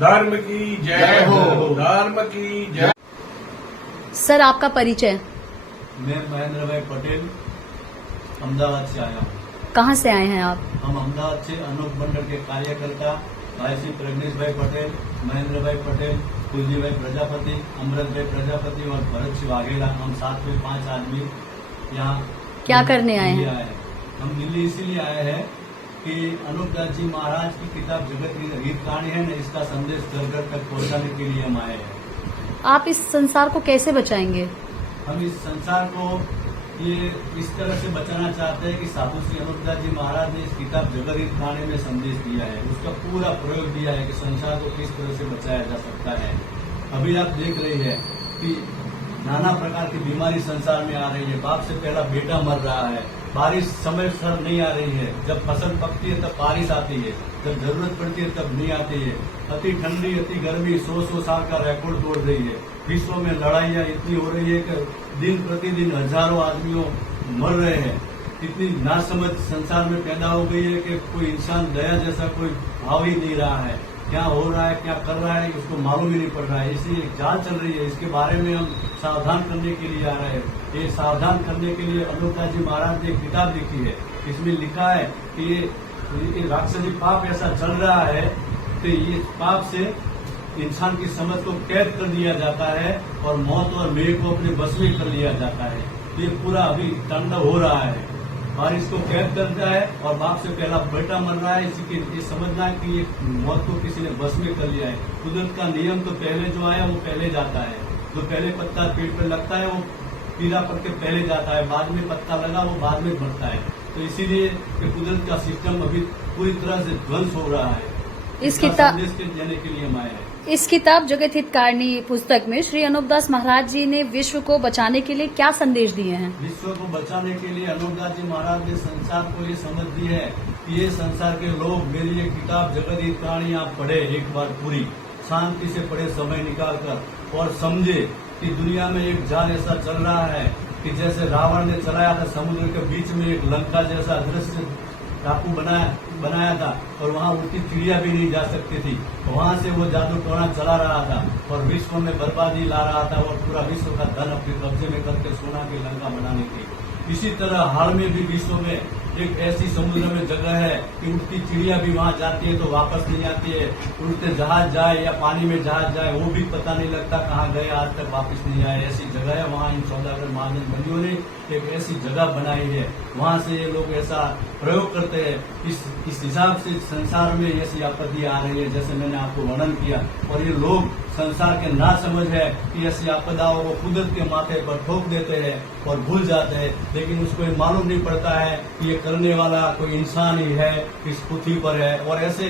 धर्म की जय हो, धर्म की जय। सर, आपका परिचय? मैं महेंद्र भाई पटेल अहमदाबाद से आया हूँ। कहाँ से आए हैं आप? हम अहमदाबाद से अनूप मंडल के कार्यकर्ता भाई श्री प्रज्ञेश भाई पटेल, महेंद्र भाई पटेल, कुलजी भाई प्रजापति, अमृत भाई प्रजापति और भरत सिंह वाघेला, हम 7 में 5 आदमी यहाँ क्या करने आए हैं? हम दिल्ली इसीलिए आए हैं कि अनूप दास जी महाराज की किताब जगत की कहानी है न, इसका संदेश घर घर तक पहुँचाने के लिए हम आए हैं। आप इस संसार को कैसे बचाएंगे? हम इस संसार को ये इस तरह से बचाना चाहते हैं कि साधु श्री अनूप दास जी महाराज ने इस किताब जगत हित कहानी में संदेश दिया है, उसका पूरा प्रयोग दिया है कि संसार को किस तरह से बचाया जा सकता है। अभी आप देख रहे हैं कि नाना प्रकार की बीमारी संसार में आ रही है। बाप से पहला बेटा मर रहा है, बारिश समय सर नहीं आ रही है, जब फसल पकती है तब बारिश आती है, जब जरूरत पड़ती है तब नहीं आती है। अति ठंडी अति गर्मी 100 साल का रिकॉर्ड तोड़ रही है। विश्व में लड़ाइयां इतनी हो रही है कि दिन प्रतिदिन हजारों आदमियों मर रहे हैं। इतनी नासमझ संसार में पैदा हो गई है कि कोई इंसान दया जैसा कोई भाव ही नहीं रहा है। क्या हो रहा है, क्या कर रहा है, उसको मालूम ही नहीं पड़ रहा है। इसलिए एक जांच चल रही है, इसके बारे में हम सावधान करने के लिए आ रहे हैं। ये सावधान करने के लिए अनूप दास जी महाराज ने एक किताब लिखी है। इसमें लिखा है कि ये राक्षसी पाप ऐसा चल रहा है कि ये पाप से इंसान की समझ को कैद कर दिया जाता है और मौत और मेह को अपने बस में कर लिया जाता है। ये पूरा अभी तांडव हो रहा है और इसको कैद करता है और बाप से पहला बेटा मर रहा है। इसी के ये समझना है कि ये मौत को किसी ने बस में कर लिया है। कुदरत का नियम तो पहले जो आया वो पहले जाता है। जो पहले पत्ता पेड़ पर लगता है वो पीला पड़ के पहले जाता है, बाद में पत्ता लगा वो बाद में बढ़ता है। तो इसीलिए कुदरत का सिस्टम अभी पूरी तरह से ध्वंस हो रहा है। इस किताब संदेश देने के लिए हम आए हैं। इस किताब जगत हितकारिणी पुस्तक में श्री अनूप दास महाराज जी ने विश्व को बचाने के लिए क्या संदेश दिए हैं? विश्व को बचाने के लिए अनूप दास जी महाराज ने संसार को ये समझ दी है कि ये संसार के लोग मेरी ये किताब जगत हितकारिणी आप पढ़े एक बार पूरी शांति से पढ़े, समय निकाल कर, और समझे कि दुनिया में एक जाल ऐसा चल रहा है कि जैसे रावण ने चलाया था समुद्र के बीच में एक लंका जैसा दृश्य टापू बनाया था और वहाँ उल्टी चिड़िया भी नहीं जा सकती थी। वहाँ से वो जादू टोना चला रहा था और विश्व में बर्बादी ला रहा था और पूरा विश्व का धन अपने कब्जे में करके सोना की लंका बनाने की। इसी तरह हाल में भी विश्व में एक ऐसी समुद्र में जगह है कि उड़ती चिड़िया भी वहाँ जाती है तो वापस नहीं आती है। उड़ते जहाज जाए या पानी में जहाज जाए वो भी पता नहीं लगता कहाँ गए, आज तक वापस नहीं आए। ऐसी जगह है वहाँ इन सौदागर महाजन बंधुओं ने एक ऐसी जगह बनाई है। वहाँ से ये लोग ऐसा प्रयोग करते हैं। इस हिसाब से संसार में ऐसी आपत्ति आ रही है जैसे मैंने आपको वर्णन किया। और ये लोग संसार के ना समझ है कि ऐसी आपदाओं को कुदरत के माथे पर ठोक देते हैं और भूल जाते हैं, लेकिन उसको ये मालूम नहीं पड़ता है कि ये करने वाला कोई इंसान ही है, इस पृथ्वी पर है। और ऐसे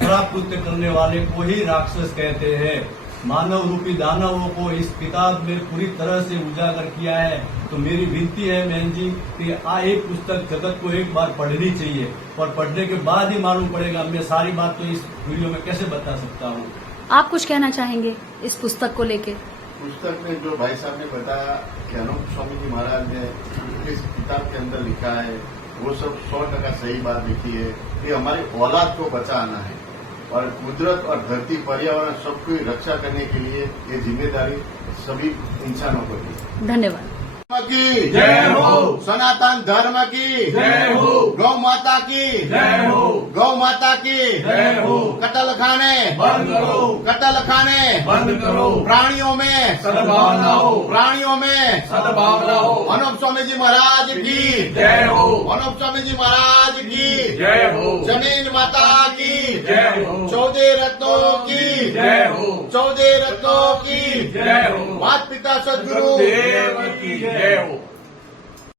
खराब कृत्य करने वाले को ही राक्षस कहते हैं। मानव रूपी दानवों को इस किताब में पूरी तरह से उजागर किया है। तो मेरी विनती है बहन जी कि एक पुस्तक जगत को एक बार पढ़नी चाहिए और पढ़ने के बाद ही मालूम पड़ेगा। मैं सारी बात तो इस वीडियो में कैसे बता सकता हूँ। आप कुछ कहना चाहेंगे इस पुस्तक को लेके? पुस्तक में जो भाई साहब ने बताया कि अनूप स्वामी जी महाराज ने इस किताब के अंदर लिखा है वो सब 100% सही बात लिखी है कि हमारी औलाद को बचाना है और कुदरत और धरती पर्यावरण सबकी रक्षा करने के लिए ये जिम्मेदारी सभी इंसानों को दी। धन्यवाद। की जय हो, सनातन धर्म की जय हो, गौ माता की जय हो, गौ माता की जय हो। कत्ल खाने बंद करो, कत्ल खाने बंद करो। प्राणियों में सद्भावना हो, प्राणियों में सद्भावना हो। अनूप स्वामी जी महाराज की जय हो, अनूप स्वामी जी महाराज की जय हो, जमीन माता की जय हो, 14 रत्नों की जय हो, 14 रत्नों की जय हो। माता पिता सदगुरु देव की जय हो।